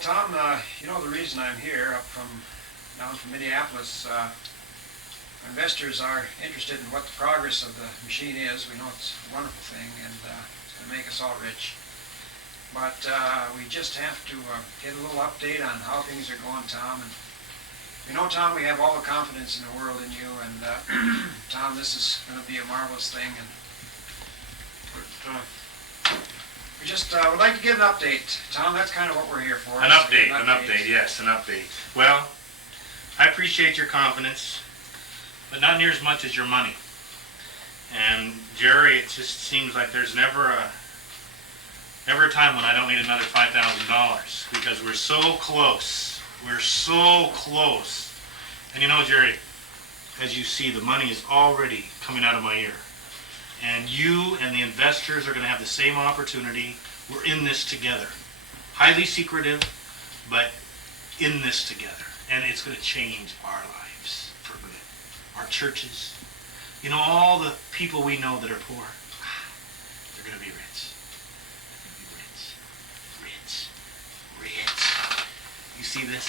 Tom, you know the reason I'm here, down from Minneapolis. Investors are interested in what the progress of the machine is. We know it's a wonderful thing, and it's going to make us all rich. But we just have to get a little update on how things are going, Tom. And you know, Tom, we have all the confidence in the world in you, and Tom, this is going to be a marvelous thing. And we just would like to get an update, Tom. That's kind of what we're here for. An update, yes, an update. Well, I appreciate your confidence, but not near as much as your money. And Jerry, it just seems like there's never a time when I don't need another $5,000 because we're so close. We're so close. And you know, Jerry, as you see, the money is already coming out of my ear. And you and the investors are going to have the same opportunity. We're in this together. Highly secretive, but in this together. And it's going to change our lives for good. Our churches. You know, all the people we know that are poor, they're going to be rich. They're going to be rich. Rich. Rich. You see this?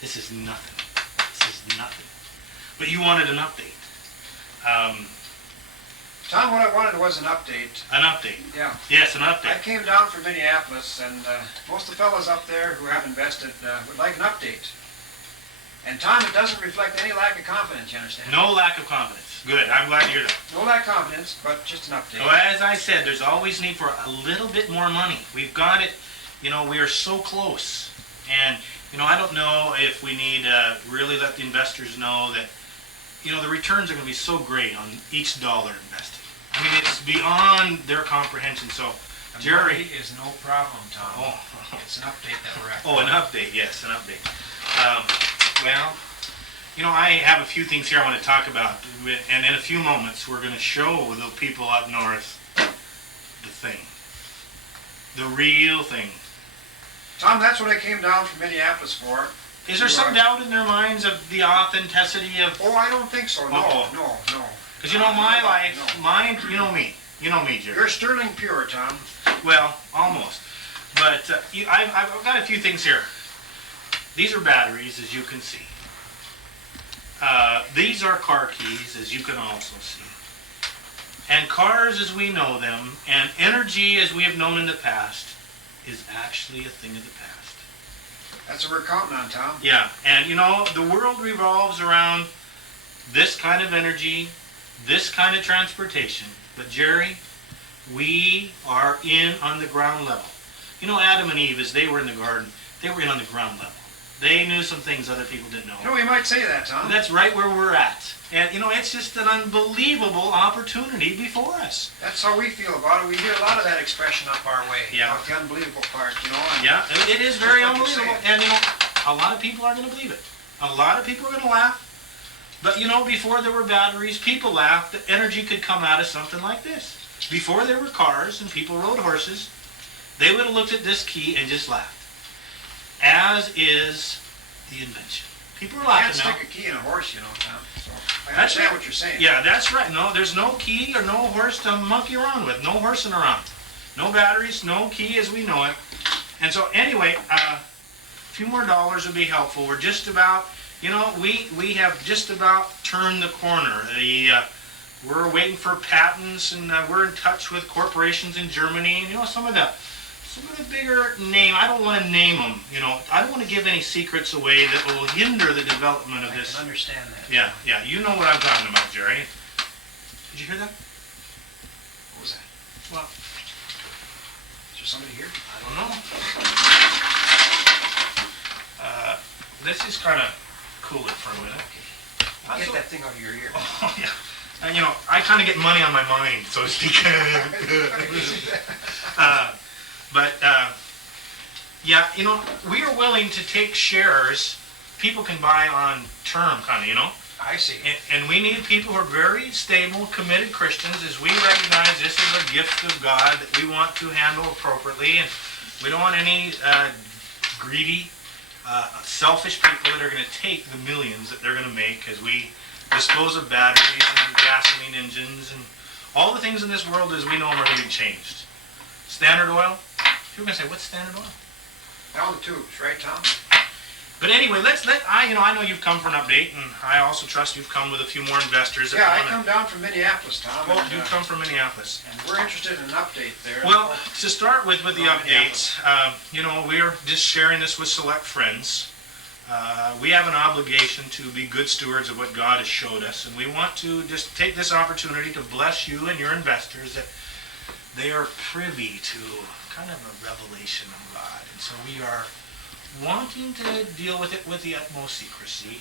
This is nothing. This is nothing. But you wanted an update. Tom, what I wanted was an update. An update? Yeah. Yes, an update. I came down from Minneapolis, and most of the fellows up there who have invested would like an update. And Tom, it doesn't reflect any lack of confidence, you understand? No lack of confidence. Good. I'm glad to hear that. No lack of confidence, but just an update. Well, as I said, there's always need for a little bit more money. We've got it. You know, we are so close. And, you know, I don't know if we need to really let the investors know that, you know, the returns are going to be so great on each dollar invested. I mean, it's beyond their comprehension. So, Jerry is no problem, Tom. Oh. It's an update that we're after. Oh, an update. Yes, an update. Well, you know, I have a few things here I want to talk about, and in a few moments we're going to show the people up north the thing, the real thing. Tom, that's what I came down from Minneapolis for. Is there some doubt in their minds of the authenticity of? Oh, I don't think so. No, no. Because you know my life, mine. You know me, Jerry. You're sterling pure, Tom. Well, almost. But I've got a few things here. These are batteries, as you can see. These are car keys, as you can also see. And cars as we know them, and energy as we have known in the past, is actually a thing of the past. That's what we're counting on, Tom. Yeah, and you know, the world revolves around this kind of energy, this kind of transportation. But Jerry, we are in on the ground level. You know, Adam and Eve, as they were in the garden, they were in on the ground level. They knew some things other people didn't know. You know, we might say that, Tom. That's right where we're at. And, you know, it's just an unbelievable opportunity before us. That's how we feel about it. We hear a lot of that expression up our way. Yeah. About the unbelievable part, you know. And yeah, it is very like unbelievable. And, you know, a lot of people are going to believe it. A lot of people are going to laugh. But, you know, before there were batteries, people laughed that energy could come out of something like this. Before there were cars and people rode horses, they would have looked at this key and just laughed. As is the invention. People are laughing now. You can't stick a key in a horse, you know, Tom. So I understand what you're saying. Yeah, that's right. No, there's no key or no horse to monkey around with. No horsing around. No batteries, no key as we know it. And so anyway, a few more dollars would be helpful. We're just about, you know, we have just about turned the corner. We're waiting for patents, and we're in touch with corporations in Germany. And, you know, some of the bigger name, I don't want to name them, you know, I don't want to give any secrets away that will hinder the development of this. I can understand that. Yeah, you know what I'm talking about, Jerry. Did you hear that? What was that? Well, is there somebody here? I don't know. This is kind of cool it for a minute. I'll get that thing out of your ear. Oh, yeah. And, you know, I kind of get money on my mind, so to speak. Yeah, you know, we are willing to take shares people can buy on term, kind of, you know? I see. And we need people who are very stable, committed Christians, as we recognize this is a gift of God that we want to handle appropriately, and we don't want any greedy, selfish people that are going to take the millions that they're going to make as we dispose of batteries and gasoline engines and all the things in this world as we know them are going to be changed. Standard Oil, people are going to say, what's Standard Oil? Down the tubes, right, Tom? But anyway, I know you've come for an update, and I also trust you've come with a few more investors. Yeah, I come down from Minneapolis, Tom. Oh, you come from Minneapolis. And we're interested in an update there. Well, to start with the updates, we're just sharing this with select friends. We have an obligation to be good stewards of what God has showed us, and we want to just take this opportunity to bless you and your investors that they are privy to kind of a revelation of God. And so we are wanting to deal with it with the utmost secrecy,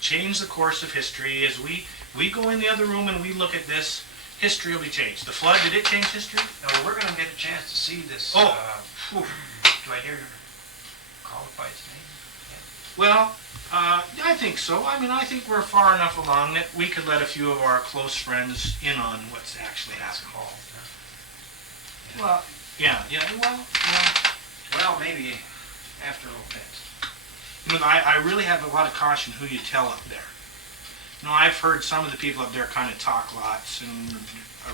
change the course of history. As we go in the other room and we look at this, history will be changed. The flood, did it change history? No, we're going to get a chance to see this. Oh. Do I dare call it by its name? Well, I think so. I think we're far enough along that we could let a few of our close friends in on what's actually happening. Well, yeah. Well, maybe after a little bit. I really have a lot of caution who you tell up there. I've heard some of the people up there kind of talk lots and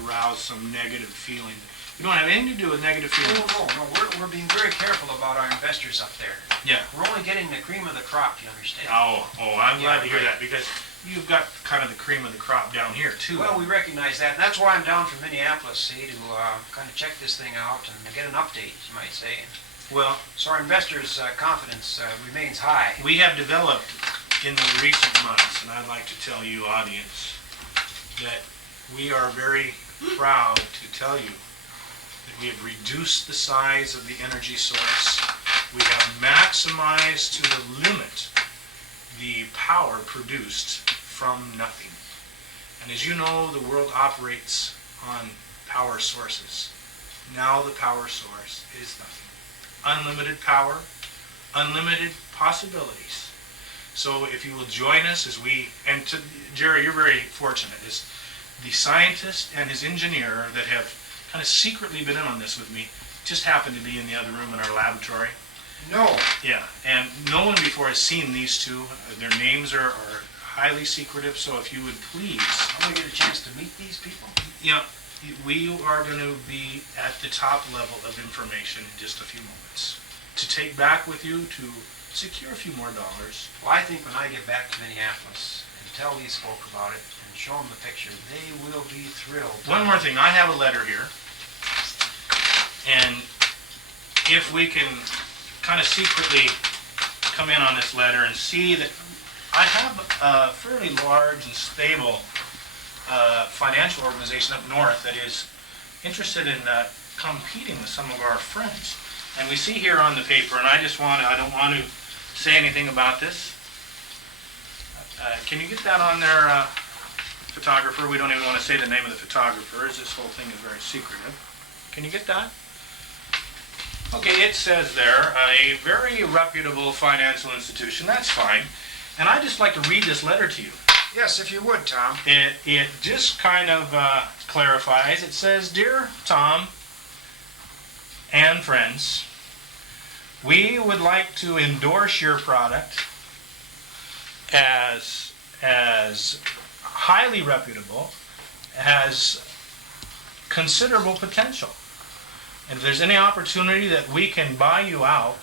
arouse some negative feeling. We don't have anything to do with negative feelings. No. We're being very careful about our investors up there. Yeah. We're only getting the cream of the crop, you understand? Oh, I'm glad to hear that, because you've got kind of the cream of the crop down here, too. Well, we recognize that, and that's why I'm down from Minneapolis, see, to kind of check this thing out and get an update, you might say. Well, so our investors' confidence remains high. We have developed in the recent months, and I'd like to tell you, audience, that we are very proud to tell you that we have reduced the size of the energy source. We have maximized to the limit the power produced from nothing. And as you know, the world operates on power sources. Now the power source is nothing. Unlimited power, unlimited possibilities. So if you will join us as Jerry, you're very fortunate, as the scientist and his engineer that have kind of secretly been in on this with me just happened to be in the other room in our laboratory. No. Yeah, and no one before has seen these two. Their names are highly secretive, so if you would please. I'm going to get a chance to meet these people. Yeah, we are going to be at the top level of information in just a few moments. To take back with you to secure a few more dollars. Well, I think when I get back to Minneapolis and tell these folk about it and show them the picture, they will be thrilled. One more thing, I have a letter here, and if we can kind of secretly come in on this letter and see that I have a fairly large and stable financial organization up north that is interested in competing with some of our friends. And we see here on the paper, and I don't want to say anything about this. Can you get that on there, photographer? We don't even want to say the name of the photographer, as this whole thing is very secretive. Can you get that? Okay, it says there, a very reputable financial institution. That's fine. And I'd just like to read this letter to you. Yes, if you would, Tom. It just kind of clarifies. It says, Dear Tom and friends, we would like to endorse your product as highly reputable, has considerable potential. And if there's any opportunity that we can buy you out,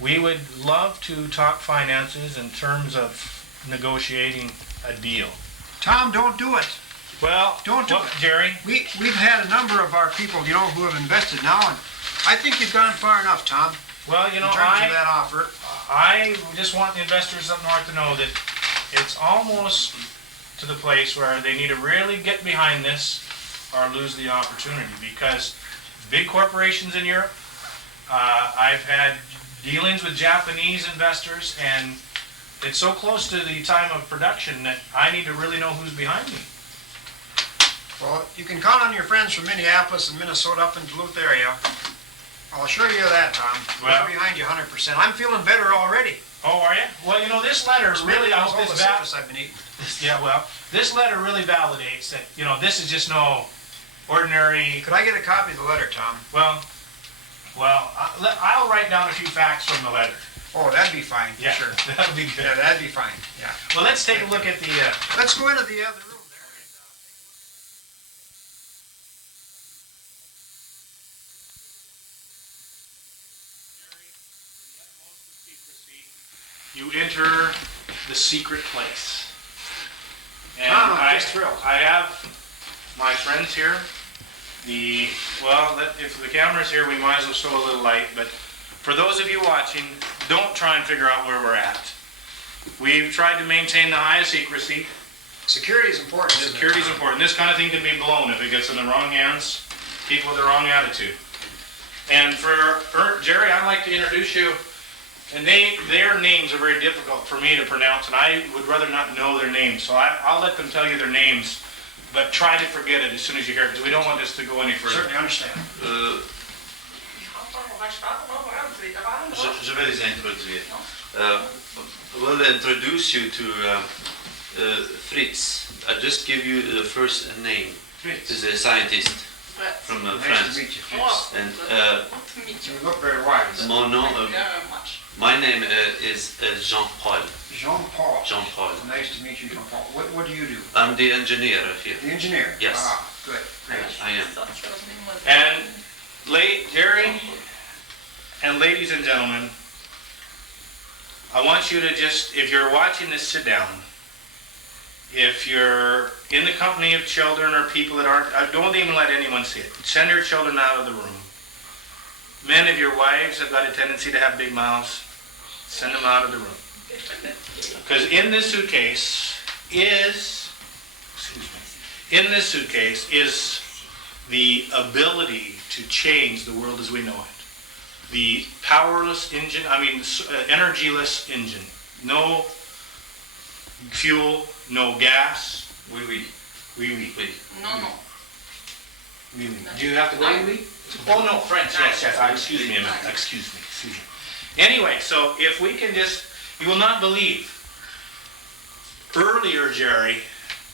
we would love to talk finances in terms of negotiating a deal. Tom, don't do it. Well, don't do it, Jerry. We've had a number of our people, who have invested now, and I think you've gone far enough, Tom. Well, in terms of that offer. I just want the investors up north to know that it's almost to the place where they need to really get behind this or lose the opportunity, because big corporations in Europe, I've had dealings with Japanese investors, and it's so close to the time of production that I need to really know who's behind me. Well, you can count on your friends from Minneapolis and Minnesota up in Duluth area. I'll assure you of that, Tom. Well, we're behind you 100%. I'm feeling better already. Oh, are you? Well, this letter really, all the citrus I've been eating. Yeah, well, this letter really validates that, this is just no ordinary. Could I get a copy of the letter, Tom? Well, I'll write down a few facts from the letter. Oh, that'd be fine. Yeah, sure. That'll be good. Yeah, that'd be fine. Yeah. Well, let's take a look at the. Let's go into the other room. you enter the secret place. And I'm just thrilled. I have my friends here. If the camera's here, we might as well show a little light, but for those of you watching, don't try and figure out where we're at. We've tried to maintain the highest secrecy. Security is important, isn't it? Security is important. This kind of thing can be blown if it gets in the wrong hands, people with the wrong attitude. And for Jerry, I'd like to introduce you, and their names are very difficult for me to pronounce, and I would rather not know their names, so I'll let them tell you their names, but try to forget it as soon as you hear it, because we don't want this to go any further. Certainly understand. Je vais les introduire. We'll introduce you to Fritz. I'll just give you the first name. Fritz. He's a scientist from Nice France. to meet you, Fritz. And You look very wise. my name is Jean-Paul. Jean-Paul. Jean-Paul. Nice to meet you, Jean-Paul. What do you do? I'm the engineer here. The engineer? Yes. Ah, good. Great. I am. And Jerry and ladies and gentlemen, I want you to just, if you're watching this, sit down. If you're in the company of children or people that aren't, don't even let anyone see it. Send your children out of the room. Men, if your wives have got a tendency to have big mouths, send them out of the room. Because in this suitcase is the ability to change the world as we know it. The powerless engine, energyless engine. No fuel, no gas. Oui, oui. Oui, oui. Oui. Do you have to go? Oh, no, French. Yes. Excuse me a minute. Excuse me. Anyway, so if we can just, you will not believe. Earlier, Jerry,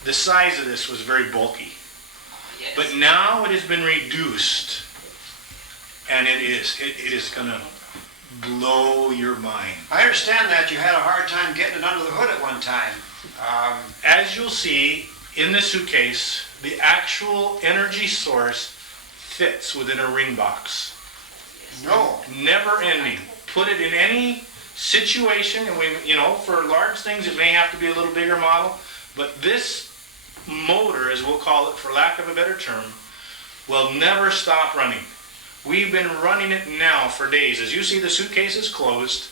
the size of this was very bulky. But now it has been reduced, and it is going to blow your mind. I understand that you had a hard time getting it under the hood at one time. As you'll see in the suitcase, the actual energy source fits within a ring box. No. Never ending. Put it in any situation, and for large things it may have to be a little bigger model, but this motor, as we'll call it for lack of a better term, will never stop running. We've been running it now for days. As you see, the suitcase is closed.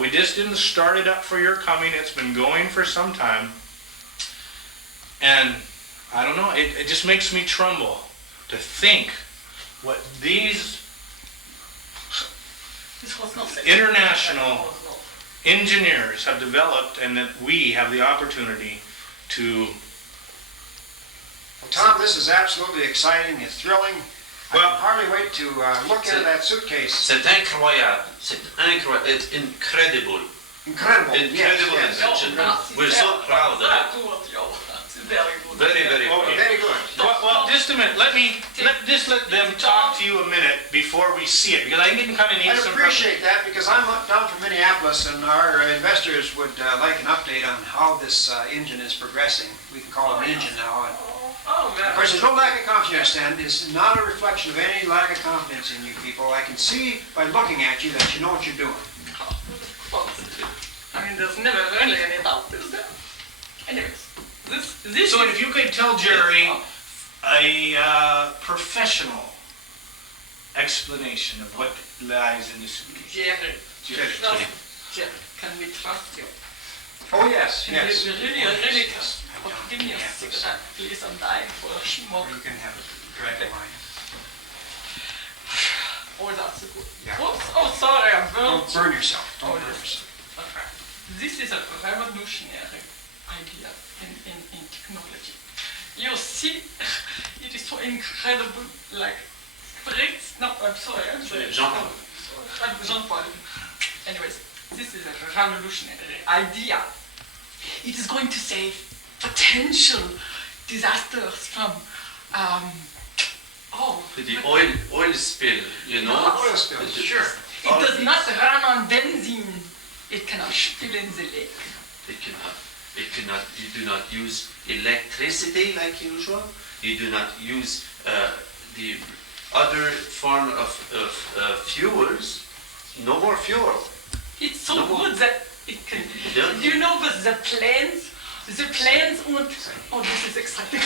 We just didn't start it up for your coming. It's been going for some time. And I don't know, it just makes me tremble to think what these international engineers have developed, and that we have the opportunity to. Well, Tom, this is absolutely exciting. It's thrilling. I Well- can hardly wait to look into that suitcase. C'est incroyable. C'est incroyable. It's incredible. Incredible. Incredible Yes. invention. We're so proud of it. Very, very proud. Okay. Very good. Well, just a minute. Let them talk to you a minute before we see it, because I think it kind of needs I'd some. appreciate that, because I'm down from Minneapolis, and our investors would like an update on how this engine is progressing. We can call it an engine now. And of course, there's no lack of confidence, and it's not a reflection of any lack of confidence in you people. I can see by looking at you that you know what you're doing. There's never really any doubt, is there? Anyways, this So is... if you could tell Jerry a professional explanation of what lies in the suitcase. Jerry, Jerry. Jerry, can we trust you? Oh, yes, Can yes. we really trust you? Give me a cigarette, please. I'm dying for a smoke. You can have it. Drag the line. Oh, that's a good. Yeah. Oh, sorry, I Don't burned. burn yourself. Don't Oh, burn yes. yourself. Okay. This is a revolutionary idea in technology. You see, it is so incredible, like Fritz, no, I'm sorry. Jean-Paul. Jean-Paul. Anyways, this is a revolutionary idea. It is going to save potential disasters from, The oil spill, you know. Oil spill, sure. It does not run on benzene. It cannot spill in the lake. You do not use electricity like usual. You do not use the other form of fuels. No more fuel. It's so No. good that It can. Don't- You know, but the planes and this is exciting.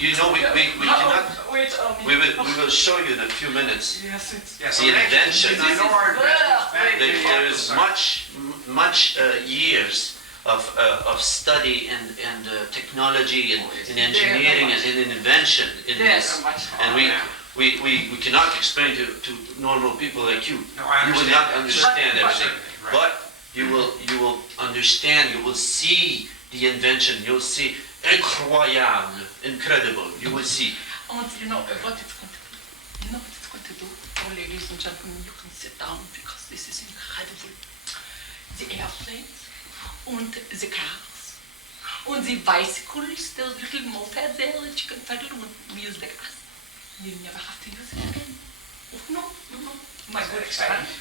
You know, we cannot. Wait, We will show you in a few minutes. Yes, it's. Yes, The invention. I know our investors back There is much years of study and technology and in engineering and in invention in this, and we cannot explain to normal people like you. No, I You will understand. not understand everything, Right. but you will understand. You will see the invention. You'll see incredible. You will see. And you know what it's going to do? You know what it's going to do? Oh, ladies and gentlemen, you can sit down because this is incredible. The airplanes and the cars and the bicycles, those little mopeds there that you can pedal and use the gas. You never have to use it again. Oh, no. My good experience.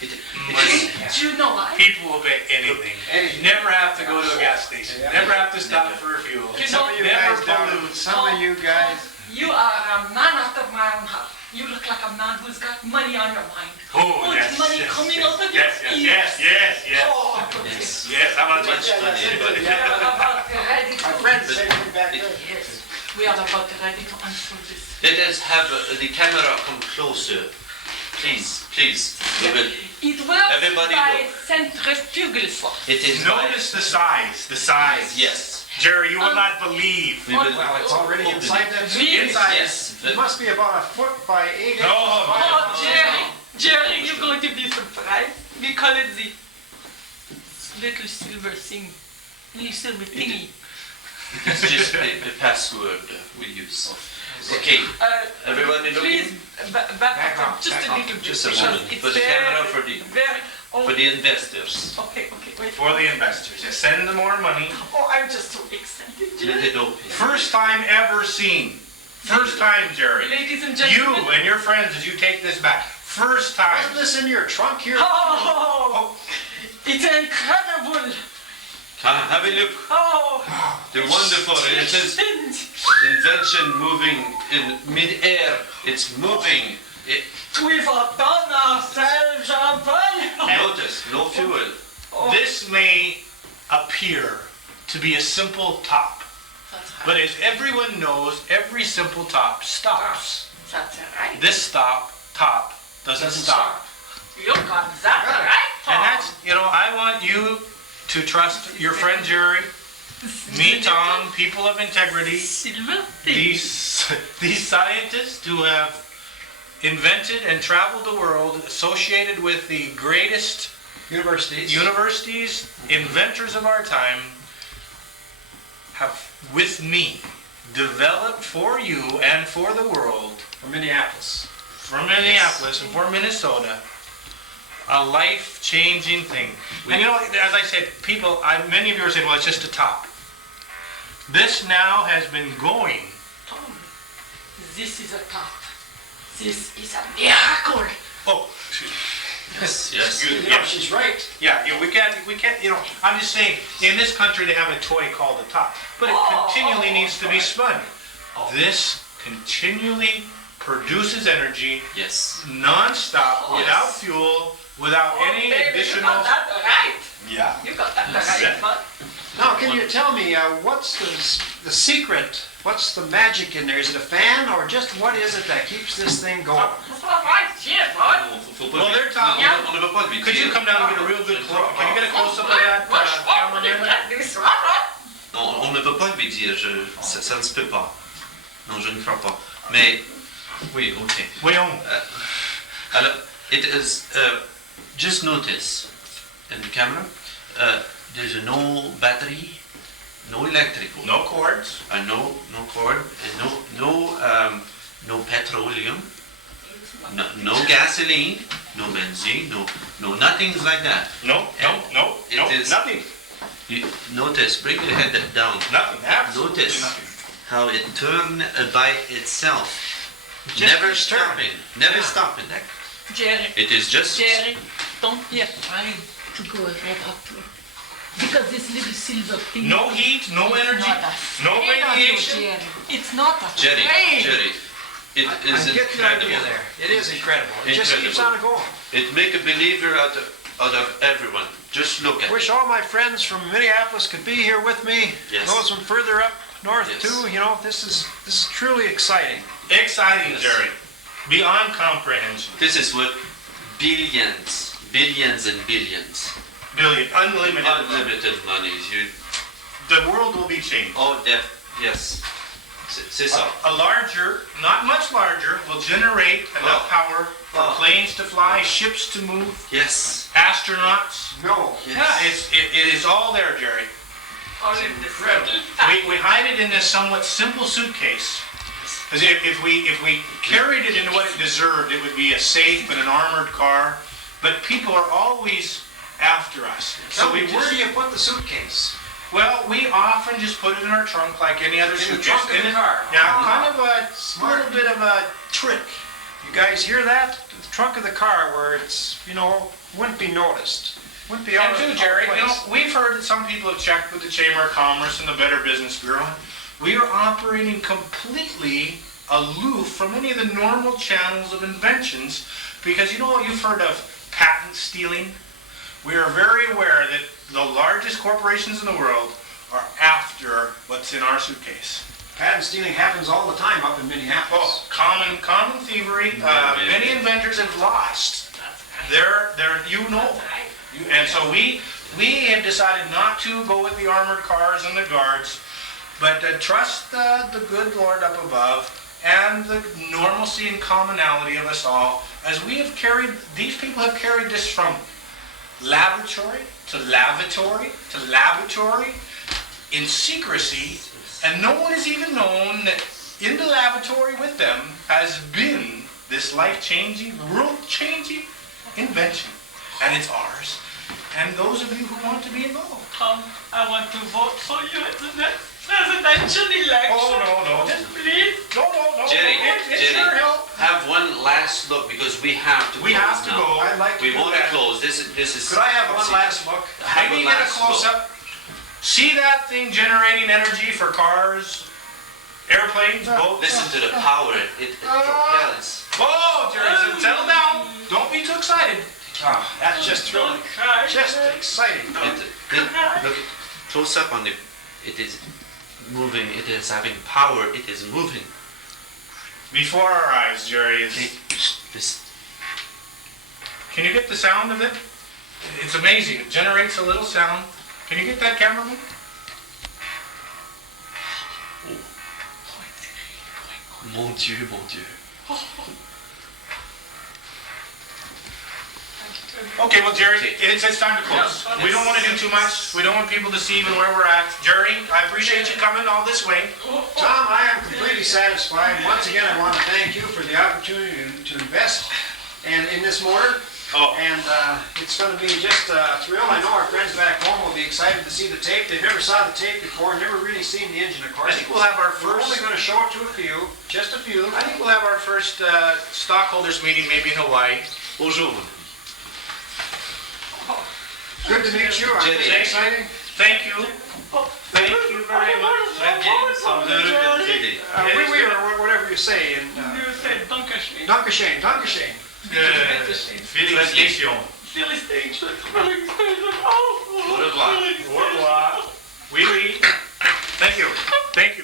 Do you know why? People will bet anything. You never have to go to a gas station. Never have to stop for fuel. You Some know, of you never guys down, pollute. some of you guys, You are a man after my own heart. You look like a man who's got money on your mind. Oh, And yes, money yes, coming yes, out of yes, your yes, yes, yes. Oh, Yes, how about Much you? money, everybody. we are about ready to. my friends say back there. Yes, we are about ready to answer this. Let us have the camera come closer, please. We will. It works Everybody by look. centrifugal force. It is by- Notice the size. Yes. Jerry, you will not believe. We will. Well, it's already Open inside it. that. Really? Inside. Yes. It must be about a foot by 8 inches. No, Oh, Jerry, you're going to be surprised. We call it the little silver thing. Little silver thingy. It's just the password we use. Okay. Everybody Please, looking? back up up, just back a up. little bit. Just a because moment. it's For the very, camera, for the- Very, oh, For the investors. okay, wait. For the investors, just send them more money. Oh, I'm just so excited, Let Jerry. it open. First time ever seen. First time, Jerry. Ladies and You gentlemen. and your friends, as you take this back. First time. Wasn't this in your trunk here? Oh, it's incredible. Have a look. Oh, They're wonderful. It is invention moving in mid-air. It's moving. we've done ourselves a fun. Notice, no fuel. This may appear to be a simple top, but as everyone knows, every simple top stops. That's right. This top doesn't stop. You got that right. And that's, I want you to trust your friend Jerry, me, Tom, people of integrity, Silver thing. these scientists who have invented and traveled the world, associated with the greatest universities, inventors of our time, have, with me, developed for you and for the world, From Minneapolis. for Minneapolis and for Minnesota, a life-changing thing. And as I said, many of you are saying, well, it's just a top. This now has been going. Tom, this is a top. This is a miracle. Oh, Yes. Good. Yeah, she's right. we can't, I'm just saying, in this country they have a toy called a top, but it continually needs to be spun. This continually produces energy Yes. non-stop, without fuel, without any Baby, additional... You got that right. Yeah. You got that right, man. Now, can you tell me what's the secret? What's the magic in there? Is it a fan or just what is it that keeps this thing going? Right here, man. Well, they're talking- On ne veut pas lui Could you dire. come down and get a real good close? Can you get a close-up of that cameraman? Non, on ne peut pas lui dire. Ça ne se peut pas. Non, je ne crois pas. Mais oui, ok. Voyons. Alors, it is just notice in the camera. There's no battery, no electrical, No cords. no cord, and no petroleum, no gasoline, no benzene, no nothing's like that. No, It is- nothing. You notice, bring your head down. Nothing, absolutely Notice nothing. how it turned by itself, Just never keeps turning. stopping, never Yeah. stopping. Jerry, It is just Jerry, don't be afraid to go right up to it. Because this little silver thing. No heat, no it's energy, not no afraid of you, radiation. Jerry. It's not Jerry, afraid. it is I get the idea incredible. there. It is incredible. It just Incredible. keeps on going. It make a believer out of everyone. Just look at Wish it. all my friends from Minneapolis could be here with me. Yes. Those from further up north Yes. too. You know, this is truly exciting. Exciting, Yes. Jerry. Beyond comprehension. This is what billions and billions, Billion, unlimited. unlimited money. The world will be changed. Yes. C'est ça. A larger, not much larger, will generate enough power for Oh. planes to fly, ships to move, Yes. astronauts. No. Yes. Yeah, it is all there, Jerry. All in this incredible. little We hide it in this somewhat simple suitcase. Because if we carried it into what it deserved, it would be a safe and an armored car. But people are always after us. So where do you put the suitcase? Well, we often just put it in our trunk like any other In the suitcase. trunk of the car. Yeah, kind of a Smart. little bit of a trick. You guys hear that? The trunk of the car where it's, you know, wouldn't be noticed. Wouldn't be And out too, of Jerry, you know, place. we've heard that some people have checked with the Chamber of Commerce and the Better Business Bureau. We are operating completely aloof from any of the normal channels of inventions because, you know what, you've heard of patent stealing. We are very aware that the largest corporations in the world are after what's in our suitcase. Patent stealing happens all the time up in Minneapolis. Oh, common thievery. Many inventors have lost their you know. And so we have decided not to go with the armored cars and the guards, but trust the good Lord up above and the normalcy and commonality of us all, as we have carried, these people have carried this from laboratory to lavatory to laboratory in secrecy, and no one has even known that in the lavatory with them has been this life-changing, world-changing invention, and it's ours. And those of you who want to be involved. Tom, I want to vote for you at the next presidential election. Oh, no. Please. No. Jerry, It Jerry, sure help. have one last look because we have to We close have to now. go. I'd like to We do want to that. close. This is. Could I have one last look? Have Maybe a get a last look. close-up. See that thing generating energy for cars, airplanes, boats? Listen to the power it propels. Whoa, Jerry, settle down. Don't be too excited. Ah, that's just thrilling. Don't cry. Just exciting. Look, close up on the. It is moving. It is having power. It is moving. Before our eyes, Jerry, is... Okay, this. Can you get the sound of it? It's amazing. It generates a little sound. Can you get that, cameraman? Mon Dieu, mon Dieu. Okay, well, Jerry, it's time to close. Yeah. We don't want to do too much. We don't want people to see even where we're at. Jerry, I appreciate you coming all this way. Tom, I am completely satisfied. Once again, I want to thank you for the opportunity to invest in this motor. Oh. And it's going to be just a thrill. I know our friends back home will be excited to see the tape. They've never saw the tape before, never really seen the engine, of course. I think we'll have our We're only first... going to show it to a few, just a few. I think we'll have our first stockholders meeting maybe in Hawaii. Bonjour. Good to meet you. Are Jenny. you exciting? Thank you. Thank you very much. Très bien. Sommes heureux de t'aider. We or whatever you say in You said Dankeschön. Dankeschön, Dankeschön. Félicitations. Felicitations. Au revoir. Au revoir. Oui. Thank you.